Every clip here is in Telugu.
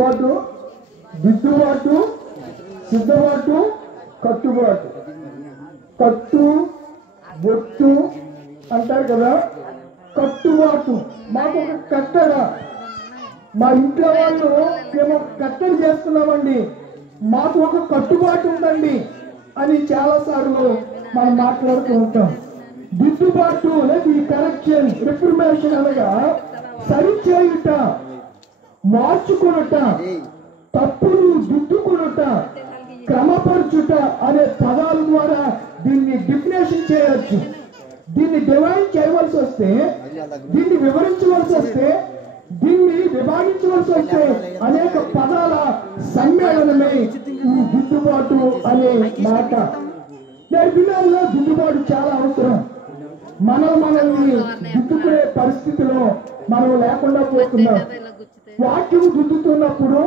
బాటు దిద్దుబాటు సిద్ధబాటు కట్టుబాటు కట్టు బొట్టు అంటారు కదా. కట్టుబాటు మాకు ఒక కట్టడ, మా ఇంట్లో వాళ్ళు మేము కట్టడి చేస్తున్నామండి, మాకు ఒక కట్టుబాటు ఉందండి అని చాలాసార్లు మనం మాట్లాడుతూ ఉంటాం. దిద్దుబాటు లేదా ఈ కరెక్షన్ రిఫర్మేషన్ అనగా సరిచేయుట, మార్చుకునుట, తప్పులు దిద్దుకునుట, క్రమపరచుట అనే పదాల ద్వారా దీన్ని డిఫినేషన్ చేయవచ్చు. దీన్ని డివైన్ చేయవలసి వస్తే, దీన్ని వివరించవలసి వస్తే, దీన్ని విభాగించవలసి వస్తే అనేక పదాల సమ్మేళనమే ఈ దిద్దుబాటు అనే మాట. పిల్లల్లో దిద్దుబాటు చాలా అవసరం. మనల్ని దిద్దుకునే పరిస్థితిలో మనం లేకుండా పోతున్నాం. వాక్యము దిద్దుతున్నప్పుడు,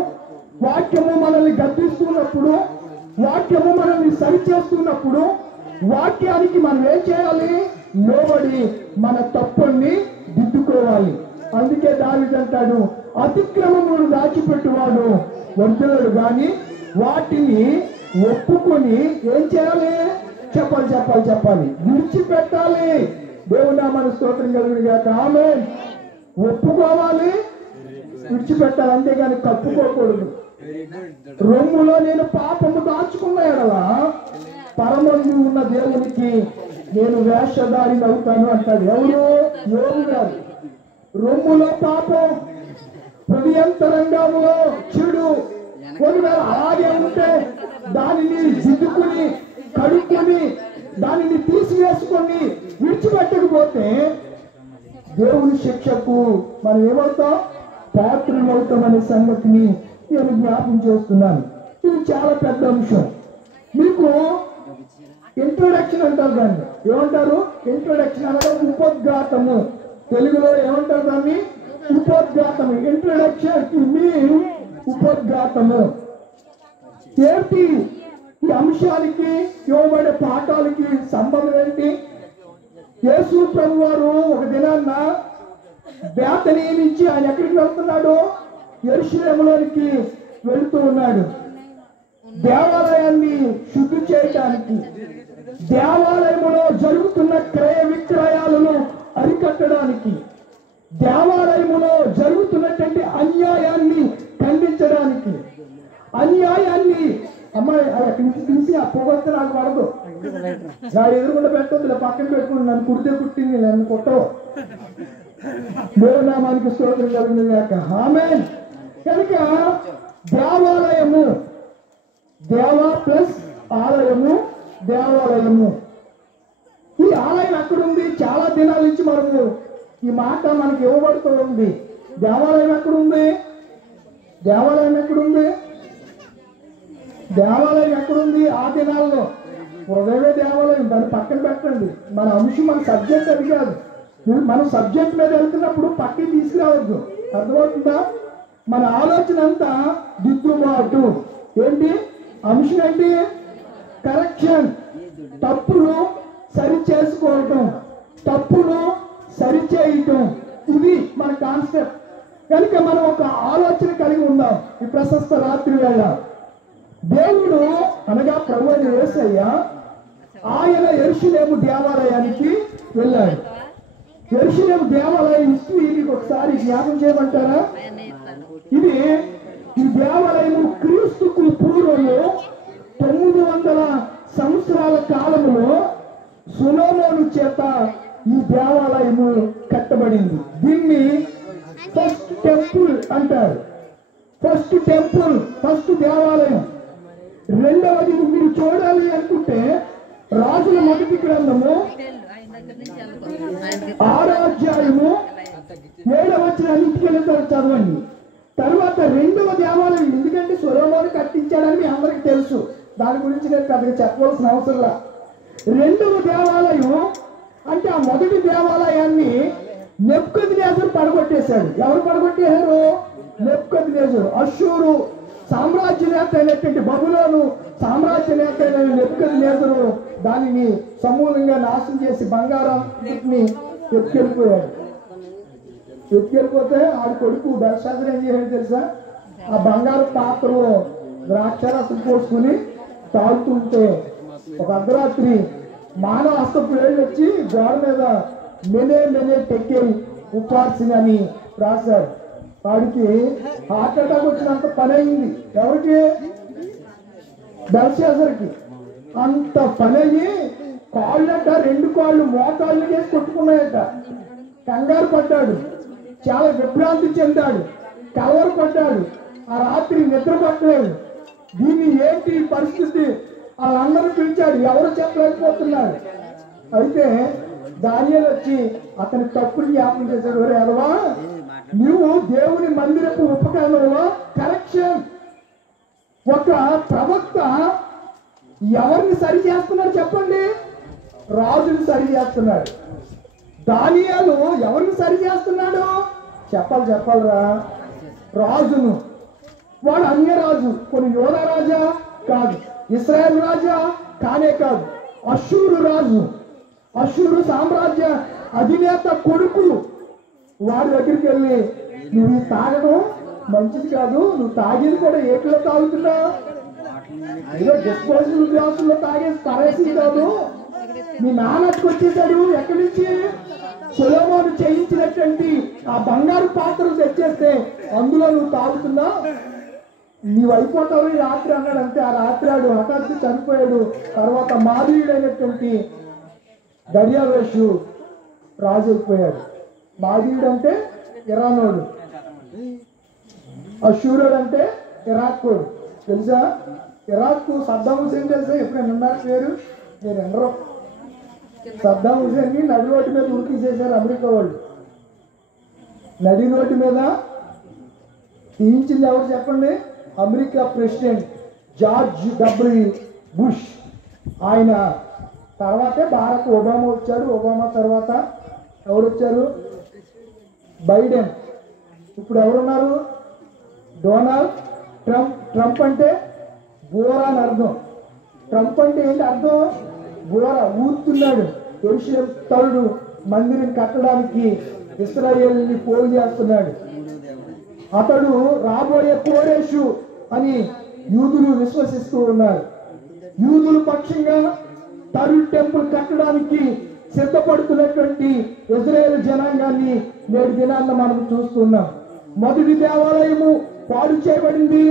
వాక్యము మనల్ని గద్దిస్తున్నప్పుడు, వాక్యము మనల్ని సరిచేస్తున్నప్పుడు వాక్యానికి మనం ఏం చేయాలి? లోబడి మన తప్పుల్ని దిద్దుకోవాలి. అందుకే దావీదు అంటాడు, అతిక్రమములను దాచిపెట్టువాడు వర్ధనుడు గాని వాటిని ఒప్పుకొని ఏం చేయాలి? చెప్పాలి విడిచిపెట్టాలి. దేవుని నామానికి స్తోత్రం కలుగును గాక. ఆమేన్. ఒప్పుకోవాలి, విడిచిపెట్టాలి, అంతేగాని కప్పుకోకూడదు. రొమ్ములో నేను పాపము దాచుకున్న ఎడల పరమందు ఉన్న దేవునికి నేను వేషధారిని అవుతాను అంటాడు. ఎవరు? యోగు గారు. రొమ్ములో పాపం, హృదయంతరంగంలో చెడు ఒకవేళ అలాగే ఉంటే దానిని దిద్దుకుని కడుక్కొని దానిని తీసివేసుకొని విడిచిపెట్టకపోతే దేవుని శిక్షకు మనం ఏమవుతాం? పాత్రలు అవుతామనే సంగతిని నేను జ్ఞాపం చేస్తున్నాను. ఇది చాలా పెద్ద అంశం. మీకు ఇంట్రొడక్షన్ అంటారు దాన్ని. ఏమంటారు? ఇంట్రొడక్షన్ అనగా ఉపోద్ఘాతము. తెలుగులో ఏమంటారు దాన్ని? ఉపోద్ఘాతము. ఇంట్రొడక్షన్ మీ ఉపోద్ఘాతము. ఏంటి ఈ అంశానికి, ఇవ్వబడే పాఠాలకి సంబంధం ఏంటి? యేసు ప్రభు వారు ఒక దినాన్న బేతనీ నుంచి ఆయన ఎక్కడికి వెళ్తున్నాడు? యెరూషలేములోనికి వెళుతూ ఉన్నాడు. దేవాలయాన్ని శుద్ధి చేయడానికి, దేవాలయములో జరుగుతున్న క్రయ విక్రయాలను అరికట్టడానికి, దేవాలయములో జరుగుతున్నటువంటి అన్యాయాన్ని ఖండించడానికి, అన్యాయాన్ని అమ్మాయి అక్కడి నుంచి తీసి ఆ పొగొస్తే నాకు పడదు, నా ఎదురుకుండా పెట్టొద్దు, ఇలా పక్కన పెట్టుకుని నన్ను కుడితే కుట్టింది, నన్ను కొట్టవు. దేవునామానికి స్తోత్రం కలుగును గాక. ఆమేన్. కనుక దేవాలయము, దేవ ప్లస్ ఆలయము, దేవాలయము. ఈ ఆలయం ఎక్కడుంది? చాలా దినాల నుంచి మనము ఈ మాట మనకి ఇవ్వబడుతూ ఉంది. దేవాలయం ఎక్కడుంది? దేవాలయం ఎక్కడుంది? దేవాలయం ఎక్కడుంది? ఆ దినాల్లో హృదయమే దేవాలయం. దాన్ని పక్కన పెట్టండి. మన అంశం, మన సబ్జెక్ట్ అది కాదు. మనం సబ్జెక్ట్ మీద వెళ్తున్నప్పుడు పక్కకి తీసుకురావద్దు. అర్థమవుతుందా? మన ఆలోచన అంతా దిద్దుబాటు. ఏంటి అంశం? ఏంటి? కరెక్షన్. తప్పులు సరి చేసుకోవటం, తప్పులు సరిచేయటం. ఇది మన కాన్సెప్ట్. కనుక మనం ఒక ఆలోచన కలిగి ఉందాం. ఈ ప్రశస్త రాత్రి వేళ దేవుడు అనగా ప్రభువైన యేసయ్య ఆయన యెరూషలేము దేవాలయానికి వెళ్ళాడు. యెరూషలేము దేవాలయం హిస్టరీ ఒకసారి జ్ఞాపం చేయమంటారా? ఇది ఈ దేవాలయము క్రీస్తుకు పూర్వము 900 సంవత్సరాల కాలములో సొలొమోను చేత ఈ దేవాలయము కట్టబడింది. దీన్ని ఫస్ట్ టెంపుల్ అంటారు. ఫస్ట్ టెంపుల్, ఫస్ట్ దేవాలయం. రెండవది మీరు చూడాలి అనుకుంటే రాజుల మొదటి గ్రంథము 6వ అధ్యాయము 7వ వచనానికి వెళ్ళిన చదవండి. తర్వాత రెండవ దేవాలయం, ఎందుకంటే సొలొమోను కట్టించాడని మీ అందరికి తెలుసు, దాని గురించి నేను పెద్దగా చెప్పవలసిన అవసరంలా. రెండవ దేవాలయం అంటే ఆ మొదటి దేవాలయాన్ని నెబుకద్నెజరు పడగొట్టేశాడు. ఎవరు పడగొట్టేశారు? నెబుకద్నెజరు. అష్షూరు సామ్రాజ్య నేత అయినటువంటి బబులోను సామ్రాజ్య నేత అయిన నెబుకద్నెజరు దానిని సమూలంగా నాశనం చేసి బంగారాన్ని ఎత్తుకెళ్ళిపోయాడు. ఎత్తుకెళ్ళిపోతే ఆడి కొడుకు బెల్షాజర్ ఏం చేశాడు తెలుసా? ఆ బంగారు పాత్రలో ద్రాక్షరసం పోసుకుని తాగుతుంటే ఒక అర్ధరాత్రి మానవ హస్తపురేళ్ళు వచ్చి గోడ మీద మెనే మెనే టెక్కేల్ ఉపార్సిన అని రాశారు. వాడికి హార్ట్ అటాక్ వచ్చినంత పని అయింది. ఎవరికి? బెల్షాజర్కి. అంత పని అయ్యి కాళ్ళట 2 కాళ్ళు మోకాళ్ళు చేసి కొట్టుకున్నాయట. కంగారు పడ్డాడు, చాలా విభ్రాంతి చెందాడు, కలవర పడ్డాడు. ఆ రాత్రి నిద్ర పట్టలేదు. దీన్ని ఏంటి పరిస్థితి వాళ్ళందరూ పిలిచాడు, ఎవరు చెప్పలేకపోతున్నారు. అయితే దానియేలు వచ్చి అతని తప్పుని జ్ఞాపకం చేశాడు. ఎవరు ఎదవా, నువ్వు దేవుని మందిరపు ఉపకరణంలో కరెక్షన్. ఒక ప్రవక్త ఎవరిని సరి చేస్తున్నాడు చెప్పండి? రాజుని సరి చేస్తున్నాడు. దానియేలు ఎవరిని సరి చేస్తున్నాడు? చెప్పాలిరా, రాజును. వాడు అన్యరాజు, కొన్ని యోధా రాజా కాదు, ఇశ్రాయేల్ రాజా కానే కాదు, అష్షూరు రాజు, అష్షూరు సామ్రాజ్య అధినేత కొడుకు. వాడి దగ్గరికి వెళ్ళి నువ్వు తాగడం మంచిది కాదు, నువ్వు తాగేది కూడా ఏట్లో తాగుతున్నా, ఏదో డిస్పోజబుల్ గ్లాసుల్లో తాగేసి పరేసి కాదు. మీ నాన్నకు వచ్చేసాడు ఎక్కడి నుంచి? సొలొమోను చేయించినటువంటి ఆ బంగారు పాత్రలు తెచ్చేస్తే అందులో నువ్వు తాగుతున్నా, నీవు అయిపోతావు ఈ రాత్రి అన్నాడు. అంతే. ఆ రాత్రి ఆడు హఠాత్తు చనిపోయాడు. తర్వాత మాదీయుడైనటువంటి దర్యావేషు రాజు అయిపోయాడు. మాదీయుడు అంటే ఇరానోడు, అష్షూరుడు అంటే ఇరాకోడు. తెలుసా? ఇరాక్ సద్దాం హుసేన్ తెలుసా? ఎప్పుడైనా ఉన్నారు పేరు? మీరు ఎండరు. సద్దాం హుసేన్ని నడి రోడ్డు మీద ఉరికిసేశారు అమెరికా వాళ్ళు. నడి రోడ్డు మీద తీయించింది ఎవరు చెప్పండి? America president George W bush. ఆయన తర్వాతే భారత్ ఒబామా వచ్చాడు. ఒబామా తర్వాత ఎవరు వచ్చారు? బైడెన్. ఇప్పుడు ఎవరున్నారు? Donald Trump. ట్రంప్ అంటే బోరా అని అర్థం. ట్రంప్ అంటే ఏంటి అర్థం? బోరా ఊరుతున్నాడు. యెరూషలేము తలుడు మందిరం కట్టడానికి ఇశ్రాయేలుని పోగు చేస్తున్నాడు. అతడు రాబోయే కోరేషు అని యూదులు విశ్వసిస్తూ ఉన్నారు. యూదుల పక్షంగా తరుణ్ టెంపుల్ కట్టడానికి సిద్ధపడుతున్నటువంటి ఇజ్రాయేల్ జనాంగాన్ని నేటి దినాన్న మనం చూస్తున్నాం. మొదటి దేవాలయము పాడు చేయబడింది.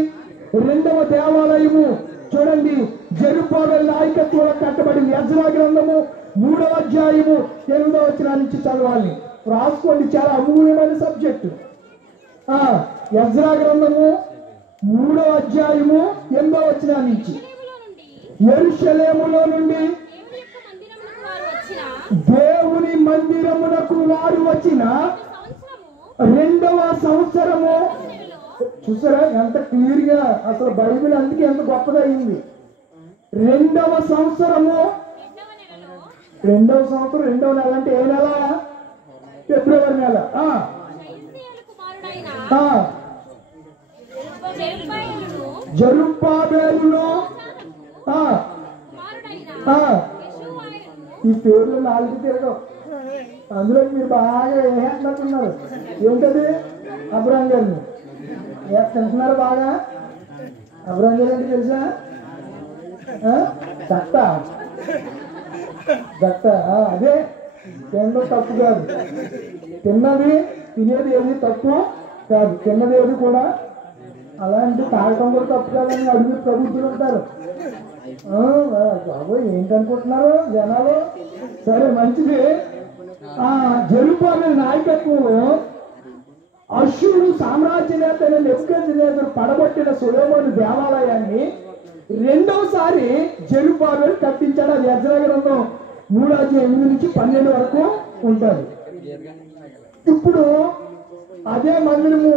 రెండవ దేవాలయము చూడండి జెరుబ్బాబెలు నాయకత్వంలో కట్టబడింది. ఎజ్రా గ్రంథము 3వ అధ్యాయము 8వ వచనం నుంచి చదవాలి, రాసుకోండి. చాలా అమూల్యమైన సబ్జెక్టు. ఎజ్రా గ్రంథము 3వ అధ్యాయము 8వ వచనం నుంచి, యెరూషలేములో నుండి దేవుని మందిరమునకు వారు వచ్చిన 2వ సంవత్సరము. చూసారా ఎంత క్లియర్ గా? అసలు బైబిల్ అందుకే ఎంత గొప్పదయింది. 2వ సంవత్సరము, 2వ సంవత్సరం 2వ నెల అంటే ఏ నెల? ఫిబ్రవరి నెల. జెరుబ్బాబెలును ఈ పేర్లు 4 తిరగవు. అందులో మీరు బాగా ఏమంటున్నారు? ఏంటది? అబ్రాహం గారిని తింటున్నారు బాగా. అబ్రాహం గారు అంటే తెలుసా? దత్త. దత్త అదే తినడం తప్పు కాదు. తిన్నది తినేది ఏది తప్పు కాదు. తిన్నది ఏది కూడా అలాంటి తాగటం కూడా తప్పు కాదని అడుగు ప్రభుత్వం ఉంటారు. బాబు ఏంటనుకుంటున్నారు జనాలు? సరే మంచిది. జెరుబ్బాబెలు నాయకత్వంలో అష్షూరు సామ్రాజ్య నేత నెబుకద్నెజరు పడగొట్టిన సొలొమోను దేవాలయాన్ని రెండవసారి జెరుబ్బాబెలు కట్టించాడు. అది ఎజ్రా గ్రంథం 3:8 నుంచి 12 వరకు ఉంటుంది. ఇప్పుడు అదే మందిరము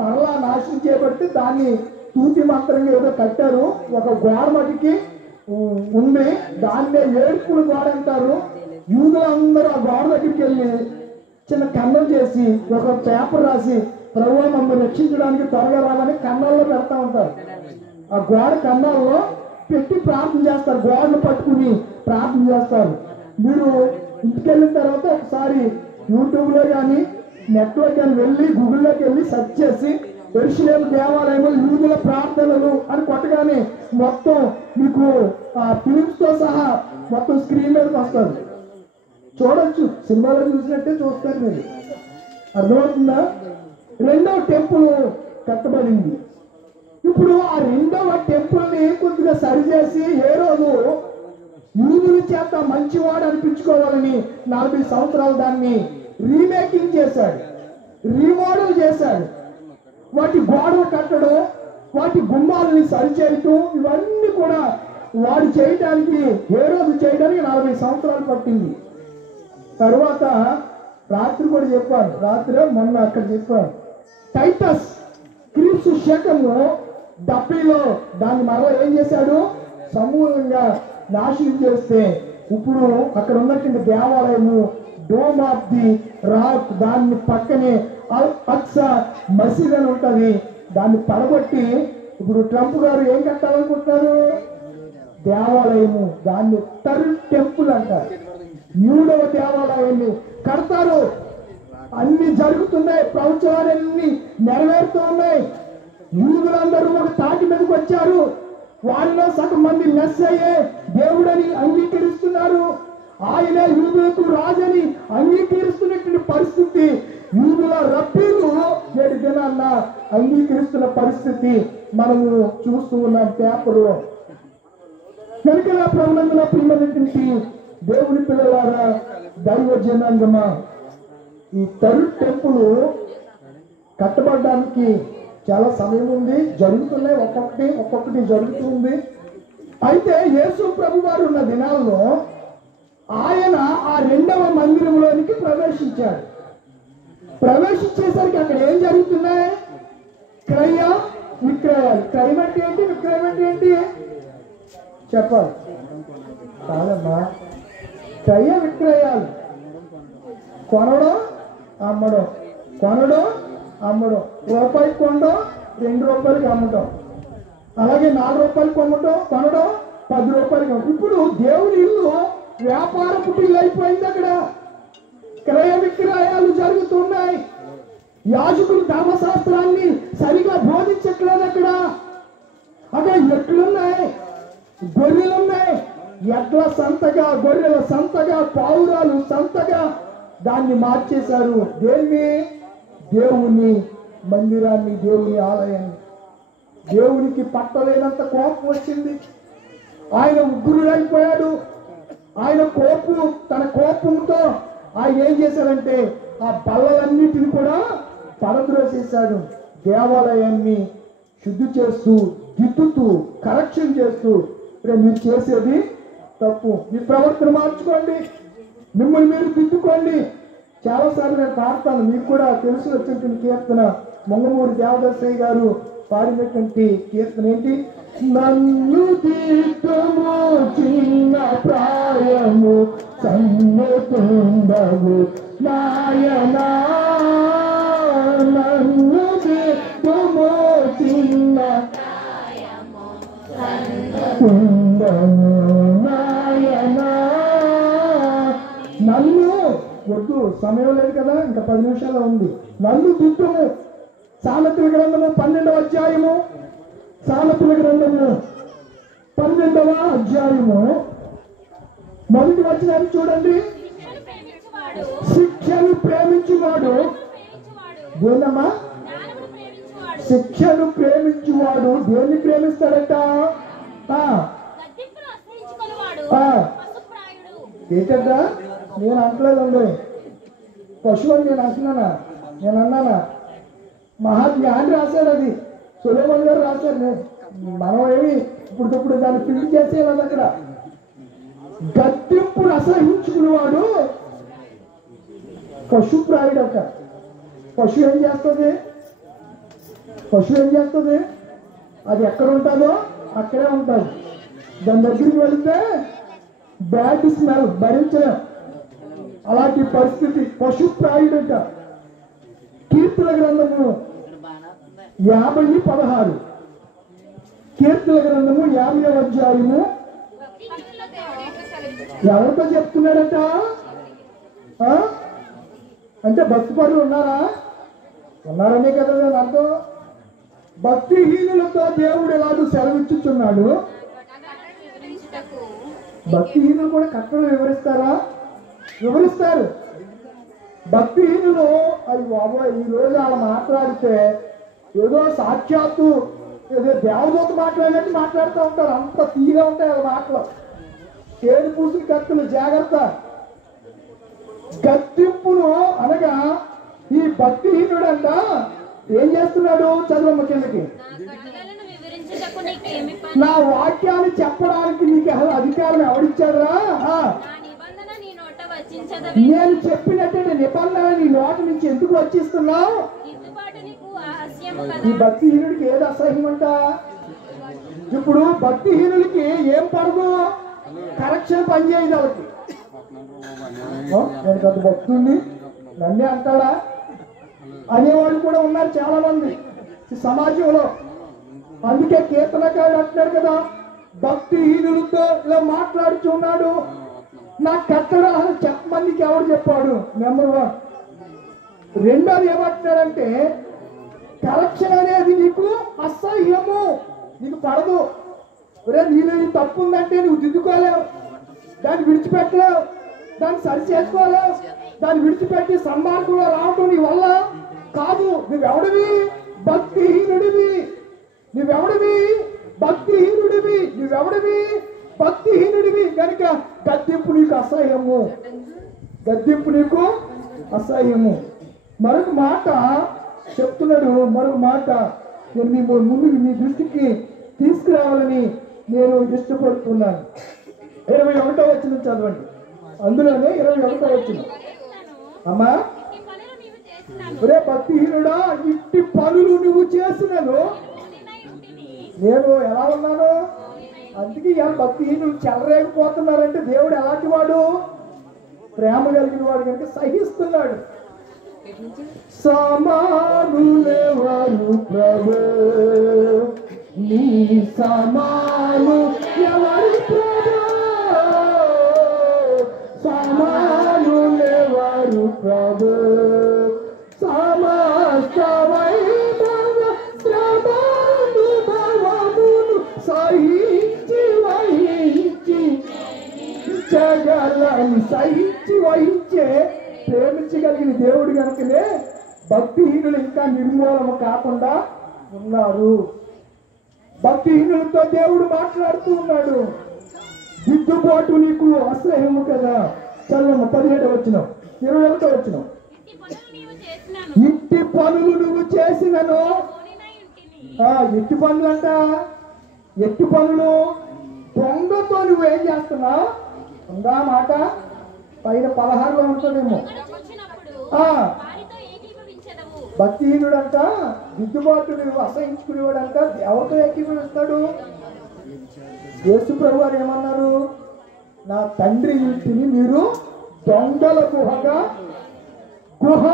మరలా నాశనం చేయబడితే దాన్ని తూతి మాత్రంగా ఏదో కట్టారు. ఒక గోడ మటుకి ఉంది, దాన్నే ఏడుపుల గోడ అంటారు. యూదులందరూ ఆ గోడ దగ్గరికి వెళ్ళి చిన్న కన్నం చేసి ఒక పేపర్ రాసి ప్రభువా మమ్మల్ని రక్షించడానికి త్వరగా రావాలని కన్నాల్లో పెడతా ఉంటారు. ఆ గోడ కన్నాల్లో పెట్టి ప్రార్థన చేస్తారు. గోడను పట్టుకుని ప్రార్థన చేస్తారు. మీరు ఇంటికి వెళ్ళిన తర్వాత ఒకసారి యూట్యూబ్లో కానీ నెట్లో కానీ వెళ్ళి గూగుల్లోకి వెళ్ళి సెర్చ్ చేసి యెరూషలేము దేవాలయము యూదుల ప్రార్థనలు అని కొట్టగానే మొత్తం మీకు ఫిలిమ్స్ తో సహా మొత్తం స్క్రీన్ మీదకి వస్తారు. చూడొచ్చు, సినిమాలో చూసినట్టే చూస్తారు మీరు. అర్థమవుతుందా? రెండవ టెంపుల్ కట్టబడింది. ఇప్పుడు ఆ రెండవ టెంపుల్ ని కొద్దిగా సరిచేసి హేరోదు యూదుల చేత మంచివాడు అనిపించుకోవాలని 40 సంవత్సరాలు దాన్ని రీమేకింగ్ చేశాడు, రీమోడల్ చేశాడు. వాటి గోడలు కట్టడం, వాటి గుమ్మాలని సరిచేయటం, ఇవన్నీ కూడా వాడు చేయడానికి హేరోదు చేయడానికి 40 సంవత్సరాలు పట్టింది. తరువాత రాత్రి కూడా చెప్పాను, రాత్రి మొన్న అక్కడ చెప్పాను, టైటస్ క్రీస్తు శకము 70లో దాన్ని మరలా ఏం చేశాడు, సమూలంగా నాశనం చేస్తే ఇప్పుడు అక్కడ ఉన్నటువంటి దేవాలయము డోమ్ ఆఫ్ ది రాక్, దాన్ని పక్కనే అల్ అక్సా మసీద్ అని ఉంటుంది, దాన్ని పడగొట్టి ఇప్పుడు ట్రంప్ గారు ఏం కట్టాలనుకుంటున్నారు, దేవాలయము, దాన్ని థర్డ్ టెంపుల్ అంటారు, 3వ దేవాలయాన్ని కడతారు. అన్ని జరుగుతున్నాయి, ప్రవచనాలన్నీ నెరవేరుతూ ఉన్నాయి. యూదులందరూ ఒక తాటి మీదకి వచ్చారు. వారిలో సగం మంది మెస్సయ్యే దేవుడని అంగీకరిస్తున్నారు. ఆయన యూదులకు రాజని అంగీకరిస్తున్నటువంటి పరిస్థితి, యూదుల రబ్బీలు నేటి దినాన్న అంగీకరిస్తున్న పరిస్థితి మనము చూస్తూ ఉన్నాం పేపర్లో. కనుక నా ప్రభునందున ప్రియమైనటువంటి దేవుని పిల్లలారా, దైవ జనాంగమా, ఈ థర్డ్ టెంపుల్ కట్టబడడానికి చాలా సమయం ఉంది, జరుగుతున్నాయి, ఒక్కొక్కటి జరుగుతుంది. అయితే యేసు ప్రభు వారు ఉన్న దినాల్లో ఆయన ఆ 2వ మందిరంలోనికి ప్రవేశించాడు. ప్రవేశించేసరికి అక్కడ ఏం జరుగుతున్నాయి, క్రయ విక్రయాలు. క్రయం అంటే ఏంటి, విక్రయం అంటే ఏంటి చెప్పాలి కాదమ్మా. క్రయ విక్రయాలు, కొనడం అమ్మడం, కొనడం అమ్మడం, రూపాయికి కొనడం, 2 రూపాయలకి అమ్మటం, అలాగే 4 రూపాయలకి కొనడం, 10 రూపాయలకి అమ్మటం. ఇప్పుడు దేవుని ఇల్లు వ్యాపారపు ఇల్లు అయిపోయింది. అక్కడ క్రయ విక్రయాలు జరుగుతున్నాయి. యాజకులు ధర్మశాస్త్రాన్ని సరిగా బోధించట్లేదు. అక్కడ ఎట్లున్నాయి, గొర్రెలున్నాయి, ఎడ్ల సంతగా, గొర్రెల సంతగా, పావురాలు సంతగా దాన్ని మార్చేశారు. దేన్ని, దేవుని మందిరాన్ని, దేవుని ఆలయాన్ని. దేవునికి పట్టలేనంత కోపం వచ్చింది. ఆయన ఉగ్రుడైపోయాడు. ఆయన తన కోపంతో ఆయన ఏం చేశాడంటే ఆ బల్లలన్నిటిని కూడా పడద్రోసేశాడు. దేవాలయాన్ని శుద్ధి చేస్తూ, దిద్దుతూ, కరెక్షన్ చేస్తూ, మీరు చేసేది తప్పు, మీ ప్రవర్తన మార్చుకోండి, మిమ్మల్ని మీరు దిద్దుకోండి. చాలాసార్లు నేను పాడతాను, మీకు కూడా తెలిసి వచ్చినటువంటి కీర్తన, మొంగమూరి దేవదాసయ్య గారు పాడినటువంటి కీర్తన ఏంటి, నన్ను దిద్దుము చిన్న ప్రాయము సన్నుతుండవు నాయనా, నన్ను దిద్దుము చిన్న నాయనా. నన్ను వద్దు, సమయం లేదు కదా, ఇంకా 10 నిమిషాలు ఉంది. నన్ను దిద్దుము. సామెతల గ్రంథము 12వ అధ్యాయము, సామెతల గ్రంథము 12వ అధ్యాయము మొదటి వచనాన్ని చూడండి. శిక్షను ప్రేమించువాడు, దేనమ్మా, శిక్షను ప్రేమించువాడు దేన్ని ప్రేమిస్తాడట, ఏంటంటే నేను అంటలేదండి, పశువు అని నేను అంటున్నానా, నేను అన్నానా, మహాజ్ఞాని రాశాడు, అది సొలొమోను గారు రాశారు. మనం ఏమి ఇప్పుడికప్పుడు దాన్ని ఫిల్ చేసేయాలి. అక్కడ గద్దెంపును అసహించుకునేవాడు పశుప్రాయుడు. అక్క పశువు ఏం చేస్తుంది, అది ఎక్కడ ఉంటుందో అక్కడే ఉంటుంది. దాని దగ్గరికి వెళితే బ్యాడ్ స్మెల్ భరించలేం, అలాంటి పరిస్థితి పశుప్రాయుడంట. కీర్తన గ్రంథము 50:16, కీర్తన గ్రంథము 50వ అధ్యాయము. ఎవరితో చెప్తున్నాడట అంటే భక్తిపరులు ఉన్నారనే కదా నేను అర్థం. భక్తిహీనులతో దేవుడు ఎలాగో సెలవిచ్చుచున్నాడు. భక్తిహీనులు కూడా కట్టలు వివరిస్తారా? వివరిస్తారు. భక్తిహీనులు అవి బాబోయ్ ఈ రోజు వాళ్ళు మాట్లాడితే ఏదో సాక్షాత్తు ఏదో దేవదూత మాట్లాడినట్టు మాట్లాడుతూ ఉంటారు. అంత తీగా ఉంటాయి వాళ్ళ మాటలు. తేడు పూసిన కత్తులు జాగ్రత్త. గద్దింపును అనగా ఈ భక్తిహీనుడంట ఏం చేస్తున్నాడు? చదువమ్మ కిందకి. నా వాక్యాన్ని చెప్పడానికి నీకు అసలు అధికారం ఎవరిచ్చారా? నేను చెప్పినట్టే నిబంధన నీ నోట నుంచి ఎందుకు వచ్చిస్తున్నావు? ఈ భక్తిహీనుడికి ఏది అసహ్యం అంట? ఇప్పుడు భక్తిహీనులకి ఏం పడదు? కరెక్షన్ పనిచేయదు వాళ్ళకి. నేను గత భక్తుడిని నన్నే అంటాడా అనేవాళ్ళు కూడా ఉన్నారు చాలా మంది ఈ సమాజంలో. అందుకే కీర్తనకారుడు అంటున్నాడు కదా, భక్తిహీనులతో ఇలా మాట్లాడుచున్నాడు. నా కట్టడా అసలు చెప్పమందికి ఎవరు చెప్పాడు? నెంబర్ 1. రెండోది ఏమంటున్నాడంటే కరెక్షన్ అనేది నీకు అసహ్యము, నీకు పడదు. నీలో నీ తప్పు ఉందంటే నువ్వు దిద్దుకోలేవు, దాన్ని విడిచిపెట్టలేవు, దాన్ని సరి చేసుకోలేవు. దాన్ని విడిచిపెట్టి సన్మార్గంలో రావటం నీ వల్ల కాదు. నువ్వెవడివి? భక్తిహీనుడివి. నువ్వెవడివి? భక్తిహీనుడివి. నువ్వెవడివి? భక్తిహీనుడివి. కనుక గద్దింపు నీకు అసహ్యము. గద్దింపు నీకు అసహ్యము. మరొక మాట చెప్తున్నాడు. మరొక మాట నేను మీ ముందు మీ దృష్టికి తీసుకురావాలని నేను ఇష్టపడుతున్నాను. 21వ వచనం చదవండి. అందులోనే 21వ వచనం. అమ్మా, ఒరే భక్తిహీనుడా, ఇట్టి పనులు నువ్వు చేసినను నేను ఎలా ఉన్నాను? అందుకే ఇవాళ భక్తిహీనులు చెలరేగిపోతున్నారంటే దేవుడు ఎలాంటి వాడు? ప్రేమ కలిగిన వాడు కనుక సహిస్తున్నాడు. సమానులెవరు ప్రభు, నీ సమాను ఎవరు ప్రభు? సమానులెవరు ప్రభు? సమస్త వైభవ శ్రమానుభవమును సహించి వహించి జగలని సహించి వహించే ప్రేమించగలిగిన దేవుడు కనుకనే భక్తిహీనులు ఇంకా నిర్మూలన కాకుండా ఉన్నారు. భక్తిహీనులతో దేవుడు మాట్లాడుతూ ఉన్నాడు. దిద్దుబాటు నీకు అసహ్యము కదా. చదవమ్మ 17వ వచనం, 21వ వచనం. ఇట్టి పనులు నువ్వు చేసినను. ఎట్టి పనులు అంట? ఎట్టి పనులు? దొంగతో నువ్వేం చేస్తున్నావు? ఉందా మాట? పైన 16లో ఉంటుందేమో. భక్తిహీనుడంట దిద్దుబాటు నువ్వు అసహించుకునేవాడంట ఎవరితో ఏకీభవిస్తాడు? యేసు ప్రభు వారు ఏమన్నారు? నా తండ్రి ఇంటిని మీరు దొంగల గుహగా గుహ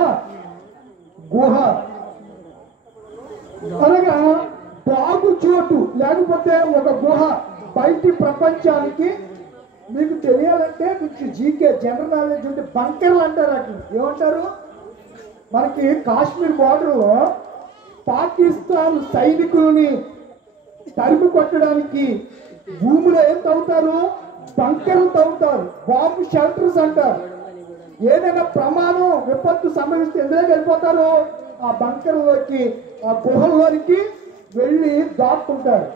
అనగా బాగు చోటు, లేకపోతే ఒక గుహ. బయటి ప్రపంచానికి మీకు తెలియాలంటే కొంచెం జీకే జనరల్ నాలెడ్జ్ ఉంటే బంకర్లు అంటారు. అట్లా ఏమంటారు? మనకి కాశ్మీర్ బార్డర్లో పాకిస్తాన్ సైనికులని తరిమి కొట్టడానికి భూమిలో ఏం తవ్వుతారు? బంకర్లు తవ్వుతారు. బాంబు షెల్టర్స్ అంటారు. ఏదైనా ప్రమాదం విపత్తు సంభవిస్తే ఎందులోకి వెళ్ళిపోతారు? ఆ బంకర్లోకి, ఆ గుహల్లోనికి వెళ్ళి దాక్కుంటారు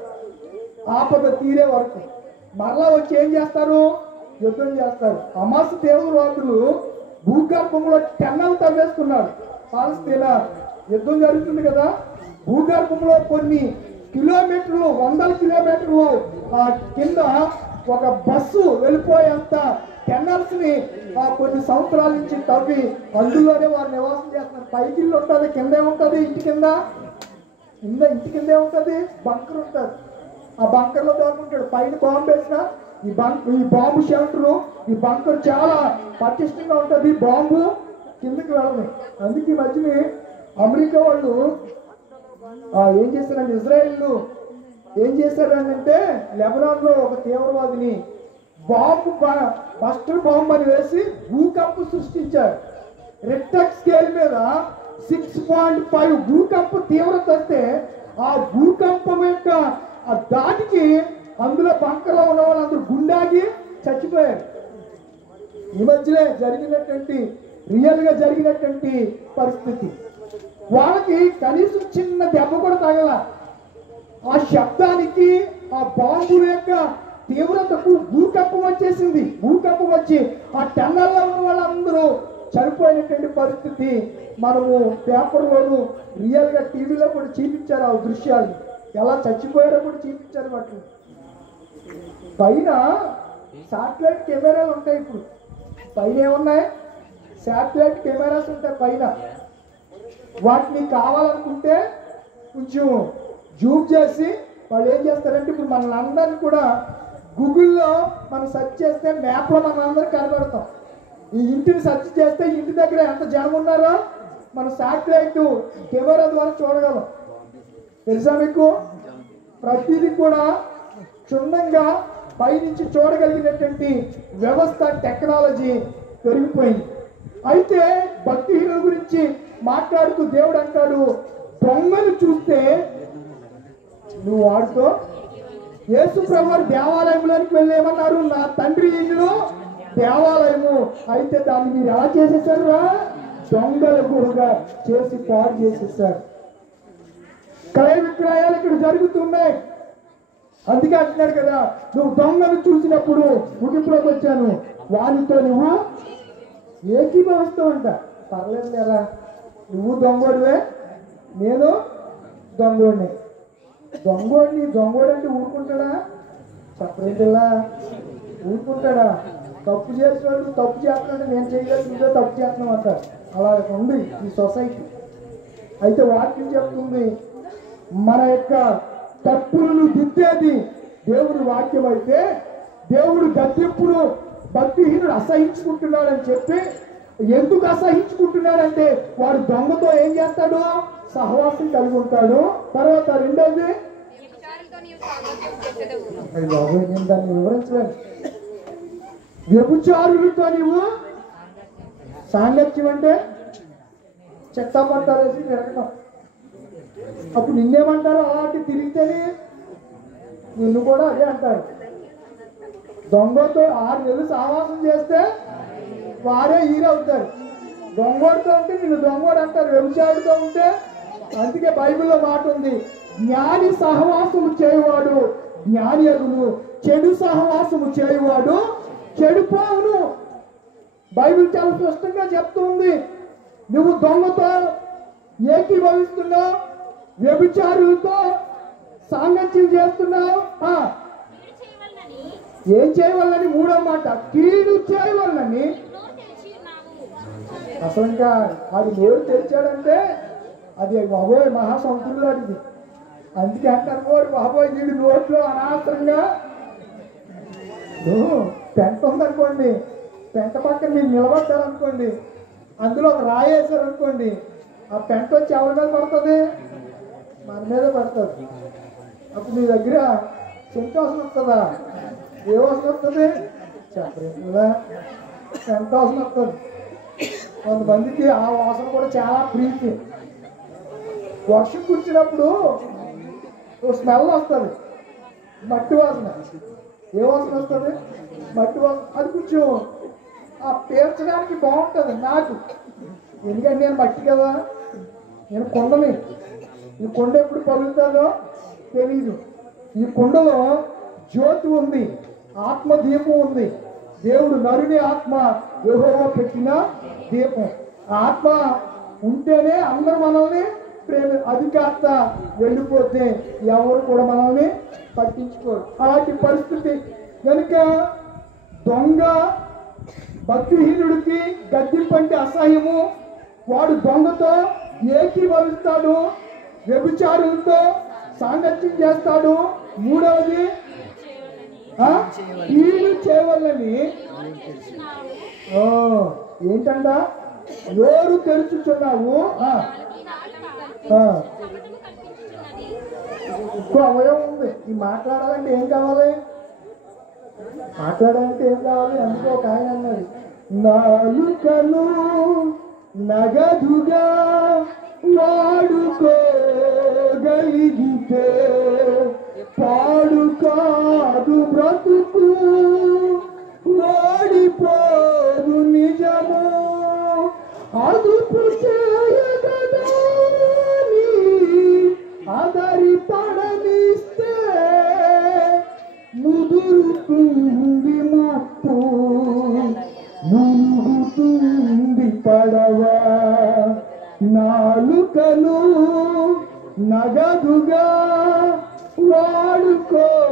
ఆపద తీరే వరకు. మరలా వచ్చి ఏం చేస్తారు? యుద్ధం చేస్తారు. హమాస్ తీవ్రవాదులు భూగర్భంలో టెన్నలు తవ్వేసుకున్నారు. పాలస్తీనా యుద్ధం జరుగుతుంది కదా, భూగర్భంలో కొన్ని కిలోమీటర్లు, 100 కిలోమీటర్లు ఆ కింద ఒక బస్సు వెళ్ళిపోయేంత టెన్నల్స్ ని కొన్ని సంవత్సరాల నుంచి తవ్వి అందులోనే వారు నివాసం చేస్తున్నారు. పైకి ఇల్లు ఉంటుంది, కింద ఏముంటుంది? ఇంటి కింద ఏముంటుంది? బంకర్ ఉంటుంది. ఆ బంకర్లో దాక్కుంటాడు. పైన బాంబు వేసిన ఈ బాంబు షెల్టర్, ఈ బంకర్ చాలా పటిష్టంగా ఉంటుంది. బాంబు కిందకి వెళ్ళదు. అందుకే ఈ మధ్యని అమెరికా వాళ్ళు ఏం చేశారంటే, ఇజ్రాయిల్ ఏం చేశారంటే లెబనాన్లో ఒక తీవ్రవాదిని బస్టర్ బాంబు అని వేసి భూకంపం సృష్టించారు. రిక్టర్ స్కేల్ మీద 6.5 భూకంప తీవ్రత వస్తే ఆ భూకంపం యొక్క ఆ దాటికి అందులో బంకలో ఉన్న వాళ్ళందరూ గుండాగి చచ్చిపోయారు. ఈ మధ్యనే జరిగినటువంటి రియల్ గా జరిగినటువంటి పరిస్థితి. వాళ్ళకి కనీసం చిన్న దెబ్బ కూడా తగల. ఆ శబ్దానికి ఆ బాంబుల యొక్క తీవ్రతకు భూకంపం వచ్చేసింది. భూకంపం వచ్చి ఆ టన్నల్లో ఉన్న వాళ్ళందరూ చనిపోయినటువంటి పరిస్థితి మనము పేపర్లోను రియల్ గా టీవీలో కూడా చూపించారు. ఆ దృశ్యాలు ఎలా చచ్చిపోయారో కూడా చూపించారు. వాటిని పైన శాటిలైట్ కెమెరాలు ఉంటాయి. ఇప్పుడు పైన ఏమున్నాయి? శాటిలైట్ కెమెరాస్ ఉంటాయి పైన. వాటిని కావాలనుకుంటే కొంచెం జూమ్ చేసి వాళ్ళు ఏం చేస్తారంటే, ఇప్పుడు మనల్ని కూడా గూగుల్లో మనం సెర్చ్ చేస్తే మ్యాప్లో మనందరం కనబడతాం. ఈ ఇంటిని సెర్చ్ చేస్తే ఇంటి దగ్గర ఎంత జనం ఉన్నారో మన శాటిలైట్ కెమెరా ద్వారా చూడగలం. తెలుసా మీకు? ప్రతిదీ కూడా క్షుణ్ణంగా పైనుంచి చూడగలిగినటువంటి వ్యవస్థ, టెక్నాలజీ పెరిగిపోయింది. అయితే భక్తిహీనుల గురించి మాట్లాడుతూ దేవుడు అంటాడు, దొంగలు చూస్తే నువ్వు వాడుతో. యేసు ప్రభువు దేవాలయంలోనికి వెళ్ళేమన్నారు, నా తండ్రి ఇల్లు దేవాలయము. అయితే దాన్ని మీరు ఎలా చేసేసారు? దొంగల గురుగా చేసి పాడు చేసేసారు. క్రయ విక్రయాలు ఇక్కడ జరుగుతున్నాయి. అందుకే అంటున్నాడు కదా, నువ్వు దొంగలు చూసినప్పుడు ముగింపులోకి వచ్చాను, వారితో నువ్వు ఏకీభవిస్తావంట. పర్లేదు కదా, నువ్వు దొంగోడివే, నేను దొంగోడిని. దొంగోడు అంటే ఊరుకుంటాడా? చెప్పరేంటిలా ఊరుకుంటాడా? తప్పు చేసినాడు, తప్పు చేస్తున్నాడు, నేను చేయలేదు, నువ్వే తప్పు చేస్తున్నావు అంటారు. అలా ఉంది ఈ సొసైటీ. అయితే వాక్యం చెప్తుంది, మన యొక్క తప్పులను దిద్దేది దేవుడి వాక్యం. అయితే దేవుడు గద్దెప్పుడు భక్తిహీనుడు అసహించుకుంటున్నాడని చెప్పి, ఎందుకు అసహించుకుంటున్నాడంటే వాడు దొంగతో ఏం చేస్తాడు? సహవాసం కలిగి ఉంటాడు. తర్వాత రెండోది, నేను దాన్ని వివరించలేదు. వ్యభిచారులతో నీవు సాంగత్యం అంటే చెత్త పట్టాలేసి తిరగటం. అప్పుడు నిన్నేమంటారు? అలాంటి తిరిగితేనే నిన్ను కూడా అదే అంటారు. దొంగతో 6 నెలలు సహవాసం చేస్తే వారే హీరవుతారు. దొంగోడితో ఉంటే నిన్ను దొంగోడు అంటారు. వ్యభిచారుడితో ఉంటే, అందుకే బైబిల్లో మాట ఉంది, జ్ఞాని సహవాసము చేయువాడు జ్ఞాని అగును, చెడు సహవాసము చేయువాడు చెడిపోవును. బైబిల్ చాలా స్పష్టంగా చెప్తుంది. నువ్వు దొంగతో ఏకీభవిస్తున్నావు, వ్యభిచారులతో సాంగత్యం చేస్తున్నావు. ఏం చేయవల్లని? మూడో మాట, కీడు చేయవల్లని. అసలు ఇంకా అది నోరు తెరిచాడంటే అది బాబోయ్ మహాసముద్రుడు అడిగి. అందుకే అంటారు, బాబోయ్ వీడి నోట్లో అనవసరంగా పెంట ఉందనుకోండి, పెంట పక్కన మీరు నిలబడ్డారనుకోండి, అందులో ఒక రాయి వేసారనుకోండి, ఆ పెంట వచ్చి ఎవరి మీద పడుతుంది? మన మీద పడుతుంది. అప్పుడు మీ దగ్గర చెంట వాసన వస్తుందా? ఏ వాసన వస్తుంది? చెప్పలేదా? పెంట వాసన వస్తుంది. కొంతమందికి ఆ వాసన కూడా చాలా ప్రీతి. వర్షం కురిచినప్పుడు ఓ స్మెల్ వస్తుంది, మట్టి వాసన. ఏ వాసన వస్తుంది? మట్టి వాసన. అది కొంచెం ఆ పేర్చడానికి బాగుంటుంది నాకు. ఎందుకంటే నేను మట్టి కదా, నేను కొండని. ఈ కొండ ఎప్పుడు పలుకుతుందో తెలీదు. ఈ కొండలో జ్యోతి ఉంది, ఆత్మ దీపం ఉంది. దేవుడు నరుని ఆత్మ యెహోవా పెట్టిన దీపం. ఆత్మ ఉంటేనే అందరూ మనల్ని ప్రేమ. అది కాస్త వెళ్ళిపోతే ఎవరు కూడా మనల్ని పట్టించుకోరు. అలాంటి పరిస్థితి కనుక దొంగ భక్తిహీనుడికి గద్దింపు అంటే అసహ్యము. వాడు దొంగతో ఏకీభవిస్తాడు, వ్యభిచారులతో సాంగత్యం చేస్తాడు. మూడవది, కీడు చేయవల్లని. ఏంటంట? నోరు తెరుచుచున్నావు. ఇంకో అవయవం ఉంది. ఈ మాట్లాడాలంటే ఏం కావాలి? మాట్లాడాలంటే ఏం కావాలి? అందుకో ఒక ఆయన అన్నాడు, నాలుకను నగదుగా వాడుకోగలిగితే పాడు కాదు బ్రతుకు, ఓడిపోదు నిజము. అదుపు చేయగదాని అదరి పడనిస్తే ముదురుతుంది మప్పు, మునుగుతుంది పడవ. నాలుకను నగదుగా వాడుకోగలిగితే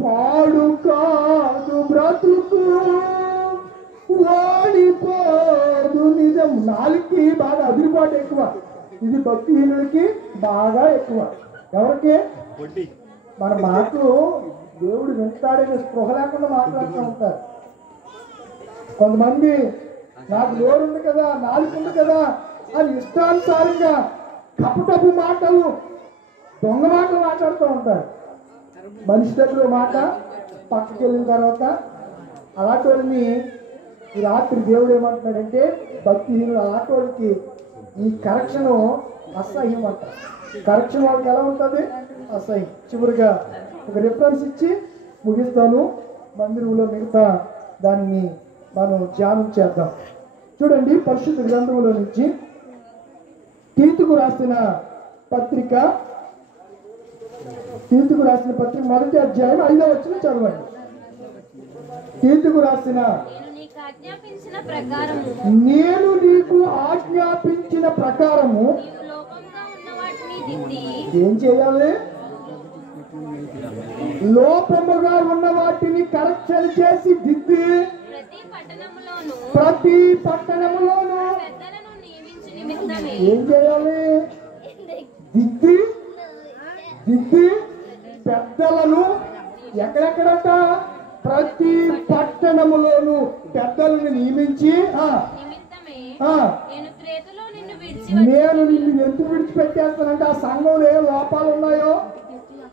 పాడు కాదు బ్రతుకు, ఓడిపోదు నిజం. నాలుగుకి బాగా అదిరిపాటు ఎక్కువ, ఇది భక్తిహీనుడికి బాగా ఎక్కువ. ఎవరికి? మన మాటలు దేవుడు వింటాడనే స్పృహ లేకుండా మాట్లాడుతూ ఉంటారు. కొంతమంది నాకు నోరు ఉంది కదా, నాలుగు ఉంది కదా అని ఇష్టానుసారంగా కపటపు మాటలు, దొంగ మాటలు మాట్లాడుతూ ఉంటారు. మనిషి దగ్గర మాట పక్కకి వెళ్ళిన తర్వాత అలాంటి వాళ్ళని ఈ రాత్రి దేవుడు ఏమంటున్నాడంటే, భక్తిహీనులు అలాంటి వాళ్ళకి ఈ కరెక్షన్ అసహ్యం అంట. కరెక్షన్ వాళ్ళకి ఎలా ఉంటుంది? అసహ్యం. చివరిగా ఒక రిఫరెన్స్ ఇచ్చి ముగిస్తాను, మందిరంలో మిగతా దాన్ని మనం ధ్యానం చేద్దాం. చూడండి, పరిశుద్ధ గ్రంథంలో నుంచి తీతుకు రాసిన పత్రిక మొదటి అధ్యాయం 5వ వచనం చదవండి. తీతుకు రాసిన నేను నీకు ఆజ్ఞాపించిన ప్రకారము ఏం చేయాలి? లోపముగా ఉన్న వాటిని కరెక్షన్ చేసి దిద్ది ప్రతి పట్టణములోను ఏం చేయాలి? దిద్ది పెద్దలను ఎక్కడెక్కడట? ప్రతి పట్టణములోను పెద్దలను నియమించి నేను నిన్ను ఎందుకు విడిచిపెట్టేస్తానంటే, ఆ సంఘంలో ఏ లోపాలు ఉన్నాయో,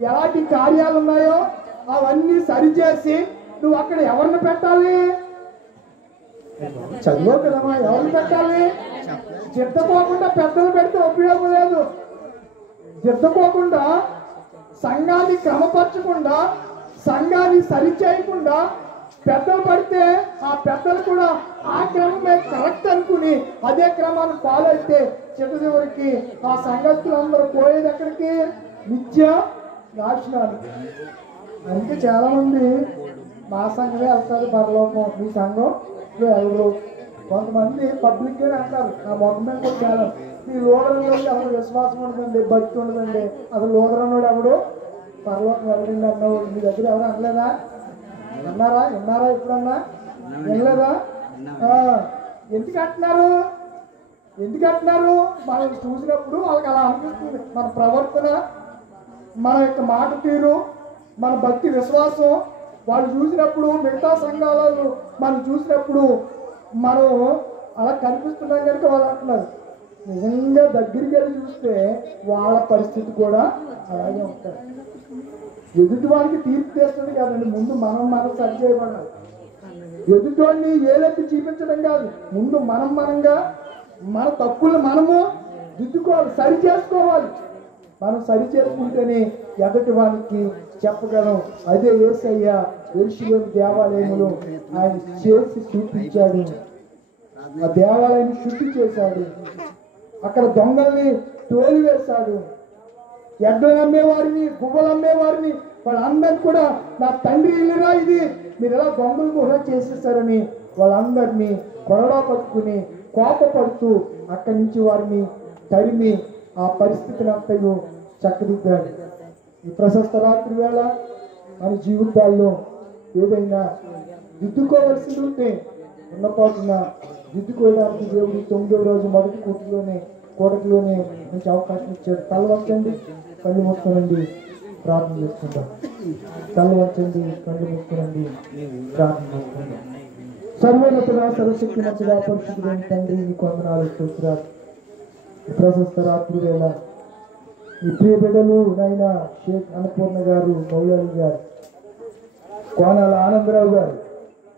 ఎలాంటి కార్యాలు ఉన్నాయో అవన్నీ సరిచేసి నువ్వు అక్కడ ఎవరిని పెట్టాలి? చదువు కదమ్మా, ఎవరిని పెట్టాలి? చిత్తపోకుండా పెద్దలు పెడితే ఉపయోగం లేదు. చిత్తపోకుండా, సంఘాన్ని క్రమపరచకుండా, సంఘాన్ని సరిచేయకుండా పెద్దలు పడితే ఆ పెద్దలు కూడా ఆ క్రమమే కరెక్ట్ అనుకుని అదే క్రమాన్ని ఫాలో అయితే చివరికి ఆ సంఘస్థులు అందరూ పోయేది ఎక్కడికి? నిత్య నాశనానికి. అందుకే చాలా మంది మా సంఘమే వెళ్తారు పరలోకం, మీ సంఘం ఎవరు? కొంతమంది పబ్లిక్ గానే అంటారు, నా మొత్తం కూడా చాలా మీ లోడరంలో ఎవరు విశ్వాసం ఉండదండి, భక్తి ఉండదండి, అసలు లోడర్ అన్నాడు ఎవడు పరలోకం వెళ్ళండి అన్నవాడు మీ దగ్గర ఎవరు అనలేదా? విన్నారా ఎప్పుడన్నా? వినలేదా? ఎందుకు అంటున్నారు? మనం చూసినప్పుడు వాళ్ళకి అలా అనిపిస్తుంది. మన ప్రవర్తన, మన యొక్క మాట తీరు, మన భక్తి విశ్వాసం వాళ్ళు చూసినప్పుడు, మిగతా సంఘాలను మనం చూసినప్పుడు మనం అలా కనిపిస్తున్నాం కనుక వాళ్ళు అంటున్నారు. నిజంగా దగ్గరికి వెళ్ళి చూస్తే వాళ్ళ పరిస్థితి కూడా అలాగే ఉంటుంది. ఎదుటి వాడికి తీర్పు చేస్తుంది కాదండి, ముందు మనం సరి చేయబడాలి. ఎదుటివాడిని ఏదైతే చూపించడం కాదు, ముందు మనంగా మన తప్పులు మనము దిద్దుకోవాలి, సరి చేసుకోవాలి. మనం సరి చేసుకుంటేనే ఎదుటి వానికి చెప్పగలం. అదే యేసయ్య యెరూషలేము దేవాలయంలో ఆయన చేసి చూపించాడు. ఆ దేవాలయాన్ని శుద్ధి చేశాడు, అక్కడ దొంగల్ని తోలివేశాడు, ఎడ్లను అమ్మేవారిని, గువ్వలు అమ్మేవారిని వాళ్ళందరినీ కూడా నా తండ్రి ఇల్లురా ఇది, మీరు ఎలా దొంగలు గుహ చేసేసారని వాళ్ళందరినీ కొరడా పట్టుకుని కోపపడుతూ అక్కడి నుంచి వారిని తరిమి ఆ పరిస్థితిని అంతయు చక్కదిద్దాడు. ఈ ప్రశస్త రాత్రి వేళ మన జీవితాల్లో ఏదైనా దిద్దుకోవలసి ఉంటే ఉన్నపాటున దిద్దుకోవడానికి దేవుడు 9వ రోజు మొదటి కోటలోనే మంచి అవకాశం ఇచ్చాడు. తలవంచండి, కళ్ళు మూసుకోనండి, ప్రార్థన చేసుకుంటాం. తలవంచండి, కళ్ళు మూసుకోనండి, ప్రార్థన చేసుకుంటాం. సర్వోన్నతుడా, సర్వశక్తిమంతుడా, పరిశుద్ధుడైన తండ్రి, నీ వందనాలు, స్తోత్రాలు. ప్రశస్త రాత్రి వేళ ఈ ప్రియ బిడ్డలు నాయన షేక్ అన్నపూర్ణ గారు, మౌలాలి గారు, కోనాల ఆనందరావు గారు,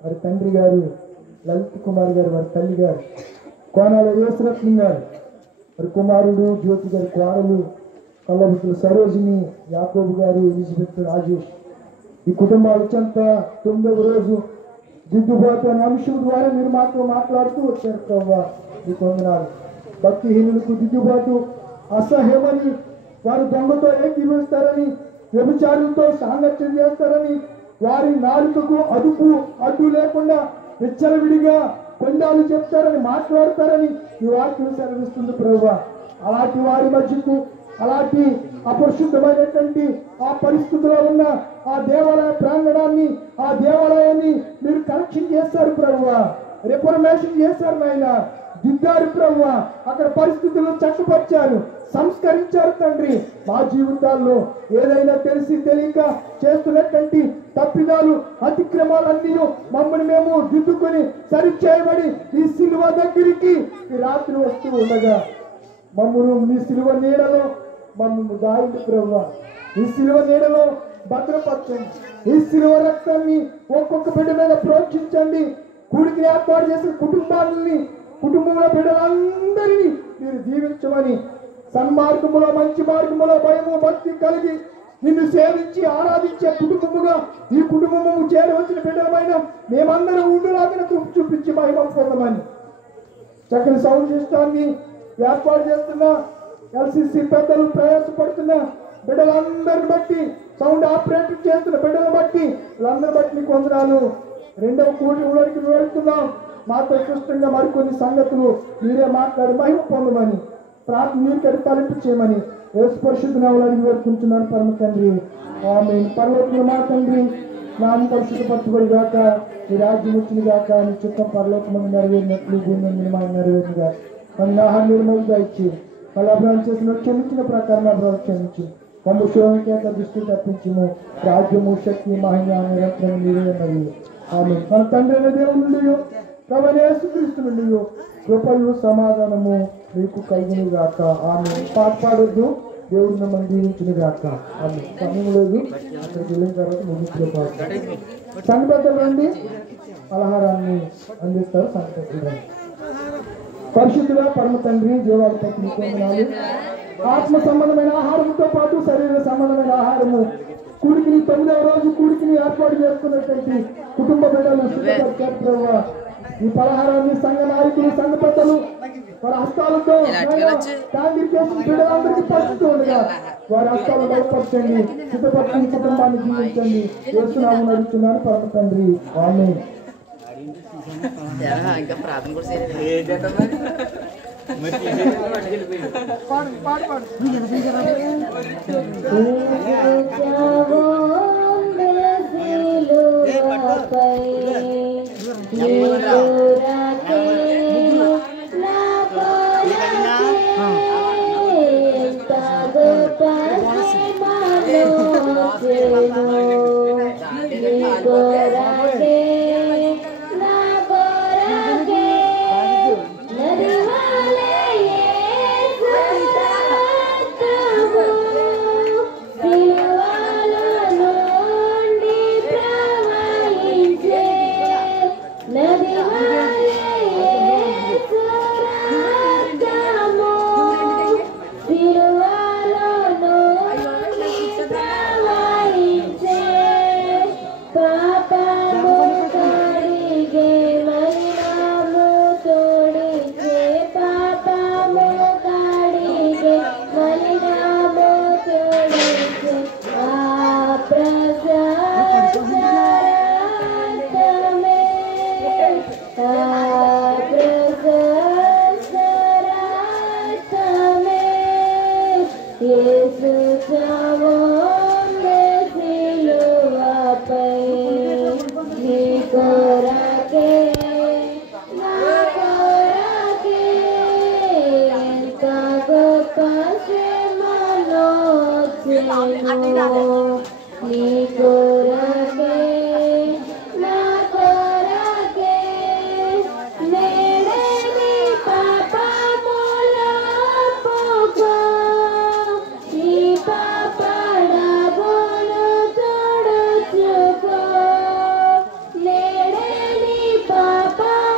మరి తండ్రి గారు లలిత్ కుమార్ గారు వారి తల్లి గారు, కోనాల యేసురత్నం గారు వారి కుమారుడు, జ్యోతి గారి కోడలు, కల్లబుతుల సరోజిని, యాకోబు గారు, ఎలిజబెత్, రాజేష్, ఈ కుటుంబాల చెంత 9వ రోజు దిద్దుబాటు అనే అంశం ద్వారా మీరు మాతో మాట్లాడుతూ వచ్చారు ప్రభువా. మీకు వందనాలు. భక్తిహీనులకు దిద్దుబాటు అసహ్యమని, వారు దొంగతో ఏకీభవిస్తారని, వ్యభిచారులతో సాంగత్యం చేస్తారని, వారి నాలుకకు అడ్డు లేకుండా విచ్చలవిడిగా కొండాలు చెప్తారని, మాట్లాడతారని ఈ వాక్యం సెలవిస్తుంది ప్రభువా. అలాంటి వారి మధ్యకు, అలాంటి అపరిశుద్ధమైనటువంటి ఆ పరిస్థితిలో ఉన్న ఆ దేవాలయ ప్రాంగణాన్ని, ఆ దేవాలయాన్ని మీరు కరెక్షన్ చేస్తారు ప్రభువా, రిఫర్మేషన్ చేశారు నాయన, దిద్దారు ప్రభువా, అక్కడ పరిస్థితులను చక్కపరిచారు, సంస్కరించారు తండ్రి. మా జీవితాల్లో ఏదైనా తెలిసి తెలియక చేస్తున్నటువంటి తప్పిదాలు, అతిక్రమాలన్నీ మమ్మల్ని మేము దిద్దుకొని సరిచేయబడి ఈ సిలువ దగ్గరికి ఈ రాత్రి వస్తూ ఉండగా మమ్మల్ని నీ సిలువ నీడలో మమ్మల్ని దాయింది ప్రభువా. ఈ సిలువ నీడలో భద్రపరచండి. ఈ సిలువ రక్తాన్ని ఒక్కొక్క బిడ్డ మీద ప్రోక్షించండి. కూడికి ఏర్పాటు చేసిన కుటుంబంలో బిడ్డలందరినీ మీరు దీవించమని, సన్మార్గములో, మంచి మార్గములో భయము భక్తి కలిగి నిన్ను సేవించి ఆరాధించే కుటుంబముగా ఈ కుటుంబము చేరవలసిన బిడ్డలమైన మేమందరం ఉండులాగిన కృప చూపించి మహిమ పొందమని, చక్కని సౌండ్ సిస్టాన్ని ఏర్పాటు చేస్తున్న ఎల్సిసి పెద్దలు ప్రయాసపడుతున్న బిడ్డలందరిని బట్టి, సౌండ్ ఆపరేటర్ చేస్తున్న బిడ్డలను బట్టి, వీళ్ళందరి బట్టి నీకు వందనాలు. 2వ కూడికి వెళ్తున్నాం. మాతో స్పష్టంగా మరికొన్ని సంగతులు మీరే మాట్లాడి మహిమ పొందమని, ప్రార్థన మీరు కడి తలింపు చేయమని యేసు పరిశుద్ధ నామములో అడిగి వేడుకుంటున్నాను పరమ తండ్రి. ఆమేన్. పరలోకములో మా తండ్రి, నామం పరిశుద్ధపరచబడి గాక, నీ రాజ్యం వచ్చిన గాక, నీ చిత్తం పరలోకమందు నెరవేరినట్లు భూమి మీద మా నెరవేరిన గాక. మన ఆహారం నిర్మలుగా ఇచ్చి మళ్ళీ అభివృద్ధి చేసిన క్షమించిన ప్రకారం అభివృద్ధి క్షమించి మమ్మ శోభకేత దృష్టి తప్పించుము. రాజ్యము, శక్తి, మహిమ నిరంతరం నీవే ఉన్నవి. ఆమేన్. మన తండ్రి అయిన దేవుని నుండి, ప్రభువైన యేసుక్రీస్తు నుండి కృపయు సమాధానము మీకు కలుగును గాక. ఆమేన్. పాట పాడొద్దు, దేవుడు మిమ్మల్ని దీవించును గాక. ఆమేన్. సమయం లేదు, అక్కడికి వెళ్ళిన తర్వాత ముగింపులో పాడు. సంఘపెద్దలు రండి, పలహారాన్ని అందిస్తారు. సంఘపెద్దలు రండి. పరిశుద్ధుడా పరమ తండ్రి, జీవాధిపతి నీకు వందనాలు. ఆత్మ సంబంధమైన ఆహారంతో పాటు శరీర సంబంధమైన ఆహారము కూడికిని 9వ రోజు కూడికిని ఏర్పాటు చేసుకున్నటువంటి కుటుంబ బిడ్డలు సిద్ధపరిచారు ప్రభువా. ఈ పలహారాన్ని సంఘ నాయకులు, సంఘ పెద్దలు వారి హస్తాలతో తాండ్రి చేసిన బిడ్డలందరికీ పరిస్థితి ఉండగా వారి హస్తాలు బయటపరచండి, సిద్ధపరచని కుటుంబాన్ని జీవించండి. యేసునామమున అడుగుతున్నాను పరమ తండ్రి. ఆమేన్. ఇంకా ప్రార్థన కూడా చేయలేదు. Papa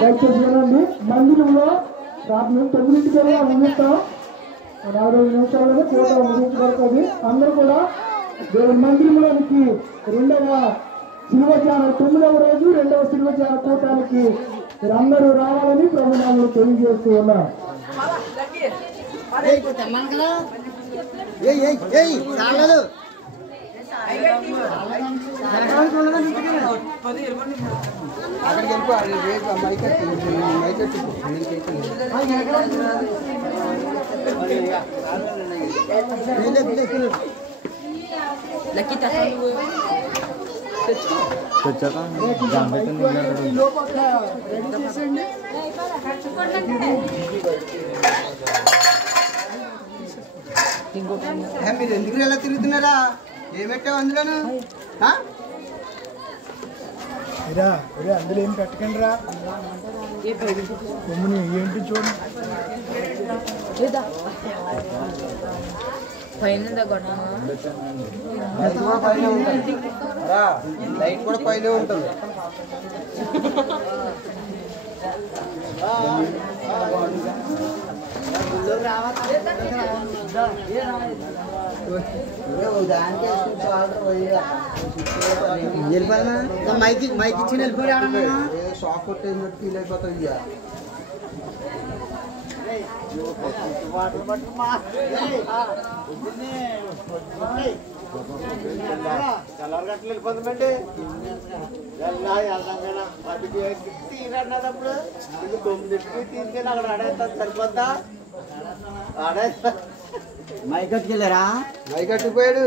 దయచేసి వినండి. మందిరంలో రాత్రి 9 ముగిస్తాం. 40 నిమిషాలలో కోట ముగించబడుతుంది. అందరూ కూడా దేవుని మందిరంలోనికి 2వ శిల్వధ్యానం 9వ రోజు 2వ శిల్వధ్యాన కూటానికి మీరందరూ రావాలని ప్రభునామములో తెలియజేస్తూ ఉన్నారు. మీరు ఎందుకు ఎలా తిరుగుతున్నారా? ఏమెట్టావు అందులోను? అందులో ఏం పెట్టకండి రా కొమ్ముని ఏంటి చూడండి. లైట్ కూడా పైన ఉంటుంది. మైక్ ఇచ్చి వెళ్ళిపోయా షాక్ కొట్టేది ఫీల్ అయిపోతుంది. వెళ్ళిపోతుందండి తీరన్నప్పుడు 9 తీసుకెళ్ళి అక్కడ ఆడేస్తా సరిపోద్దా? ఆడేస్తా. మైక్ కట్టుకెళ్ళారా? మైక్ కట్టుకుపోయాడు.